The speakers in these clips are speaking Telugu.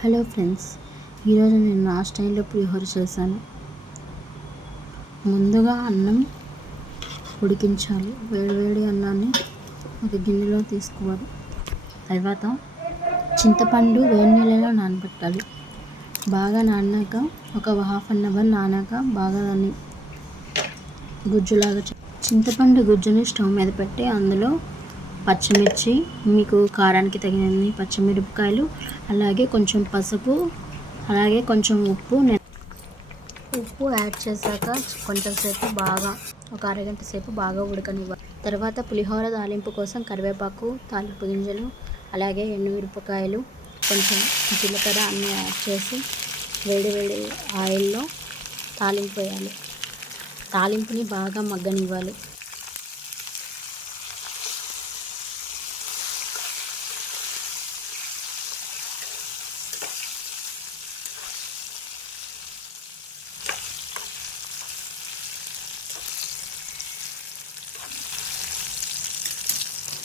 హలో ఫ్రెండ్స్, ఈరోజు నేను నా స్టైల్లో పులిహోర చేశాను. ముందుగా అన్నం ఉడికించాలి. వేడివేడి అన్నాన్ని ఒక గిన్నెలో తీసుకోవాలి. తర్వాత చింతపండు వేడి నీళ్ళలో నానబెట్టాలి. బాగా నానాక ఒక హాఫ్ అన్ అవర్ నానాక బాగా దాన్ని గుజ్జులాగా చింతపండు గుజ్జుని స్టవ్ మీద పెట్టి అందులో పచ్చిమిర్చి, మీకు కారానికి తగినన్ని పచ్చిమిరపకాయలు, అలాగే కొంచెం పసుపు, అలాగే కొంచెం ఉప్పు యాడ్ చేశాక కొంచెం సేపు బాగా ఒక అరగంట సేపు బాగా ఉడకనివ్వాలి. తర్వాత పులిహోర తాలింపు కోసం కరివేపాకు, తాలింపు గింజలు, అలాగే ఎండుమిరపకాయలు, కొంచెం జీలకర్ర అన్నీ యాడ్ చేసి వేడి ఆయిల్లో తాలింపు వేయాలి. తాలింపుని బాగా మగ్గనివ్వాలి.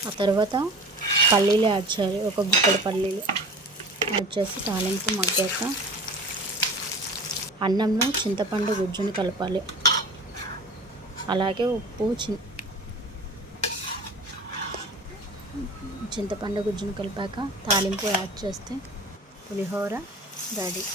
ఆ తర్వాత పల్లీలు యాడ్ చేయాలి. ఒక గుప్పెడు పల్లీలు యాడ్ చేసి తాలింపు మగ్గాక అన్నంలో చింతపండు గుజ్జును కలపాలి. అలాగే ఉప్పు, చింతపండు గుజ్జును కలిపాక తాలింపు యాడ్ చేస్తే పులిహోర రెడీ.